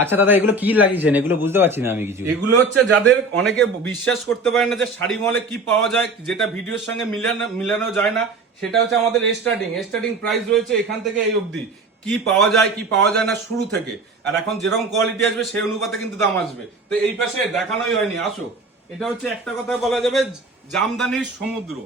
আচ্ছা দাদা, এগুলো কি লাগিয়েছেন? এগুলো বুঝতে পারছি না আমি কিছু। এগুলো হচ্ছে যাদের অনেকে বিশ্বাস করতে পারে না যে শাড়ি মলে কি পাওয়া যায়, যেটা ভিডিওর সঙ্গে মিলানো যায় না, সেটা হচ্ছে আমাদের স্টার্টিং প্রাইস রয়েছে এখান থেকে এই অবধি। কি পাওয়া যায় কি পাওয়া যায় না শুরু থেকে, আর এখন যেরকম কোয়ালিটি আসবে সেই অনুপাতে কিন্তু দাম আসবে। তো এই পাশে দেখানোই হয়নি, আসো। এটা হচ্ছে একটা কথা বলা যাবে জামদানির সমুদ্র।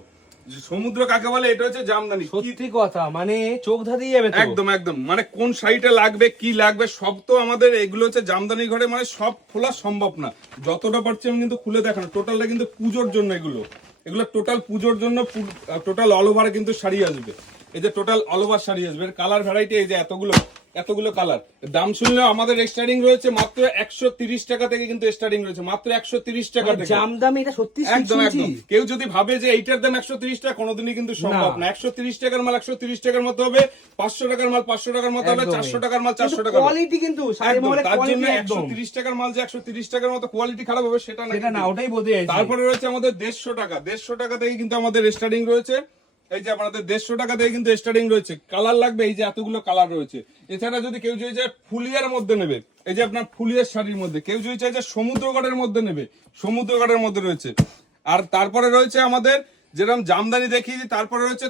সমুদ্র কাকে বলে? এটা হচ্ছে জামদানি। সত্যি কথা, মানে চোখ ধাঁধিয়ে যাবে তো। একদম একদম, মানে কোন শাড়িটা লাগবে কি লাগবে সব তো আমাদের এগুলো হচ্ছে জামদানি ঘরে, মানে সব খোলা সম্ভব না। যতটা পারছি আমি কিন্তু খুলে দেখানো। টোটালটা কিন্তু পুজোর জন্য, এগুলো টোটাল পুজোর জন্য, টোটাল অল ওভারে কিন্তু শাড়ি আসবে। এই যে টোটাল অল ওভার শাড়ি আসবে, কালার ভ্যারাইটি এই যে এতগুলো কালার। দাম শুনলেও আমাদের স্টার্টিং রয়েছে মাত্র 130 টাকা থেকে, কিন্তু স্টার্টিং রয়েছে মাত্র 130 টাকা থেকে। জামদামি, এটা সত্যি একদম একদম। কেউ যদি ভাবে যে এইটার দাম 130 টাকা, কোনোদিনই কিন্তু সম্ভব না। 130 টাকার মাল 130 টাকার মতো হবে, 500 টাকার মাল 500 টাকার মতো হবে, 400 টাকার মাল 400 টাকা। কোয়ালিটি কিন্তু একদম, তার জন্য 130 টাকার মাল যে 130 টাকার মতো কোয়ালিটি খারাপ হবে সেটা না, ওটাই বলতে চাইছি। তারপরে রয়েছে আমাদের 150 টাকা থেকে কিন্তু আমাদের স্টার্টিং রয়েছে। এই যে আমাদের 150 টাকা থেকে কিন্তু স্টার্টিং রয়েছে। কালার লাগবে, এই যে এতগুলো কালার রয়েছে। এছাড়া যদি কেউ যদি চায় ফুলিয়ার মধ্যে নেবে, এই যে আপনার ফুলিয়ার শাড়ির মধ্যে, কেউ যদি চায় যে সমুদ্রগড়ের মধ্যে নেবে, সমুদ্রগড়ের মধ্যে রয়েছে। আর তারপরে রয়েছে আমাদের যেরকম জামদানি দেখিয়েছি, তারপরে রয়েছে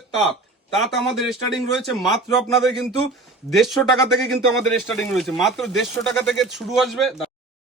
তাঁত আমাদের স্টার্টিং রয়েছে মাত্র আপনাদের কিন্তু 150 টাকা থেকে, কিন্তু আমাদের স্টার্টিং রয়েছে মাত্র 150 টাকা থেকে শুরু আসবে।